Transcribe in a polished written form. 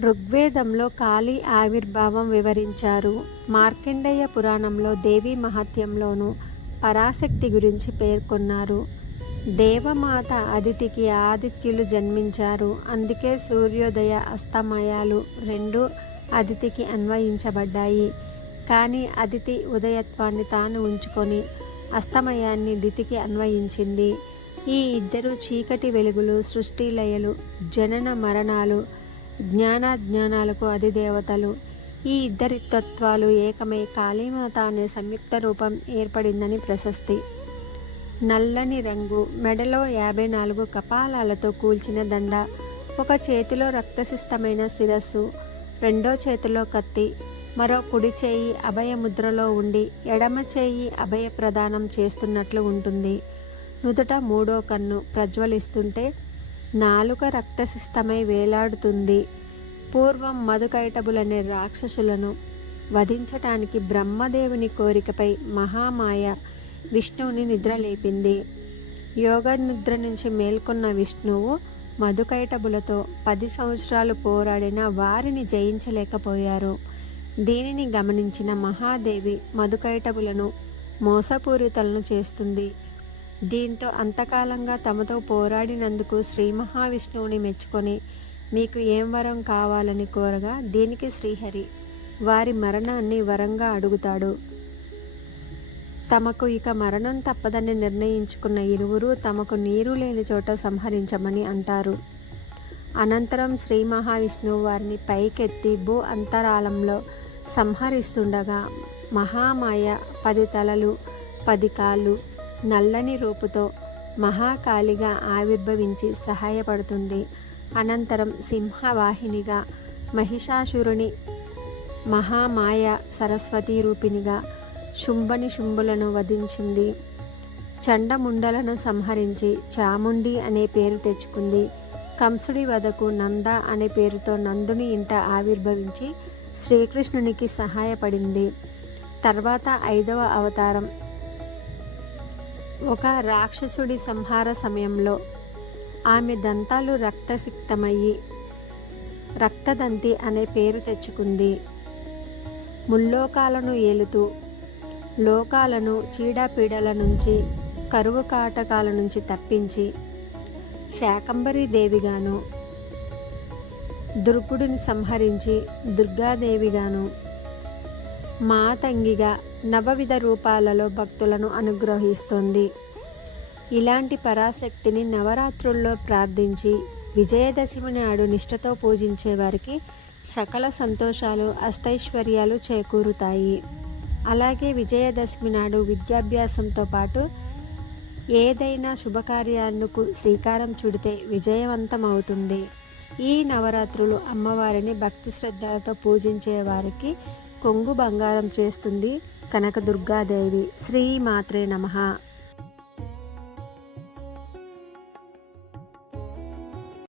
ఋగ్వేదంలో కాళీ ఆవిర్భావం వివరించారు. మార్కండేయ పురాణంలో దేవీ మహాత్మ్యంలోనూ పరాశక్తి గురించి పేర్కొన్నారు. దేవమాత అదితికి ఆదిత్యులు జన్మించారు. అందుకే సూర్యోదయ అస్తమయాలు రెండూ అదితికి అన్వయించబడ్డాయి. కానీ అదితి ఉదయత్వాన్ని తాను ఉంచుకొని అస్తమయాన్ని దితికి అన్వయించింది. ఈ ఇద్దరు చీకటి వెలుగులు, సృష్టి లయలు, జనన మరణాలు, జ్ఞానాజ్ఞానాలకు అధిదేవతలు. ఈ ఇద్దరి తత్వాలు ఏకమై కాళీమాత అనే సంయుక్త రూపం ఏర్పడిందని ప్రశస్తి. నల్లని రంగు, మెడలో 54 కపాలాలతో కూల్చిన దండ, ఒక చేతిలో రక్తసిక్తమైన శిరస్సు, రెండో చేతిలో కత్తి, మరో కుడి చేయి అభయముద్రలో ఉండి ఎడమ చేయి అభయ ప్రదానం చేస్తున్నట్లు ఉంటుంది. నుదుట మూడో కన్ను ప్రజ్వలిస్తుంటే నాలుక రక్తసిక్తమై వేలాడుతుంది. పూర్వం మధుకైటబులనే రాక్షసులను వధించటానికి బ్రహ్మదేవుని కోరికపై మహామాయ విష్ణువుని నిద్రలేపింది. యోగ నిద్ర నుంచి మేల్కొన్న విష్ణువు మధుకైటబులతో 10 సంవత్సరాలు పోరాడిన వారిని జయించలేకపోయారు. దీనిని గమనించిన మహాదేవి మధుకైటబులను మోసపూరితలను చేస్తుంది. దీంతో అంతకాలంగా తమతో పోరాడినందుకు శ్రీ మహావిష్ణువుని మెచ్చుకొని మీకు ఏం వరం కావాలని కోరగా దీనికి శ్రీహరి వారి మరణాన్ని వరంగా అడుగుతాడు. తమకు ఇక మరణం తప్పదని నిర్ణయించుకున్న ఇరువురు తమకు నీరు లేని చోట సంహరించమని అంటారు. అనంతరం శ్రీ మహావిష్ణువు వారిని పైకెత్తి భూ అంతరాళంలో సంహరిస్తుండగా మహామాయ 10 తలలు 10 కాళ్ళు నల్లని రూపుతో మహాకాళిగా ఆవిర్భవించి సహాయపడుతుంది. అనంతరం సింహవాహినిగా మహిషాసురుని, మహామాయ సరస్వతీ రూపిణిగా శుంభులను వధించింది. చండముండలను సంహరించి చాముండి అనే పేరు తెచ్చుకుంది. కంసుడి వధకు నంద అనే పేరుతో నందుని ఇంట ఆవిర్భవించి శ్రీకృష్ణునికి సహాయపడింది. తర్వాత 5వ అవతారం ఒక రాక్షసుడి సంహార సమయంలో ఆమె దంతాలు రక్తసిక్తమయ్యి రక్తదంతి అనే పేరు తెచ్చుకుంది. ముల్లోకాలను ఏలుతూ లోకాలను చీడపీడల నుంచి, కరువు కాటకాల నుంచి తప్పించి శాకంబరీ దేవిగాను, దుర్గుడిని సంహరించి దుర్గాదేవిగాను, మాతంగిగా నవవిధ రూపాలలో భక్తులను అనుగ్రహిస్తోంది. ఇలాంటి పరాశక్తిని నవరాత్రుల్లో ప్రార్థించి విజయదశమి నాడు నిష్ఠతో పూజించే వారికి సకల సంతోషాలు, అష్టైశ్వర్యాలు చేకూరుతాయి. అలాగే విజయదశమి నాడు విద్యాభ్యాసంతో పాటు ఏదైనా శుభకార్యాలకు శ్రీకారం చుడితే విజయవంతం అవుతుంది. ఈ నవరాత్రులు అమ్మవారిని భక్తి శ్రద్ధలతో పూజించే వారికి కొంగు బంగారం చేస్తుంది కనకదుర్గాదేవి. శ్రీ మాత్రే నమః.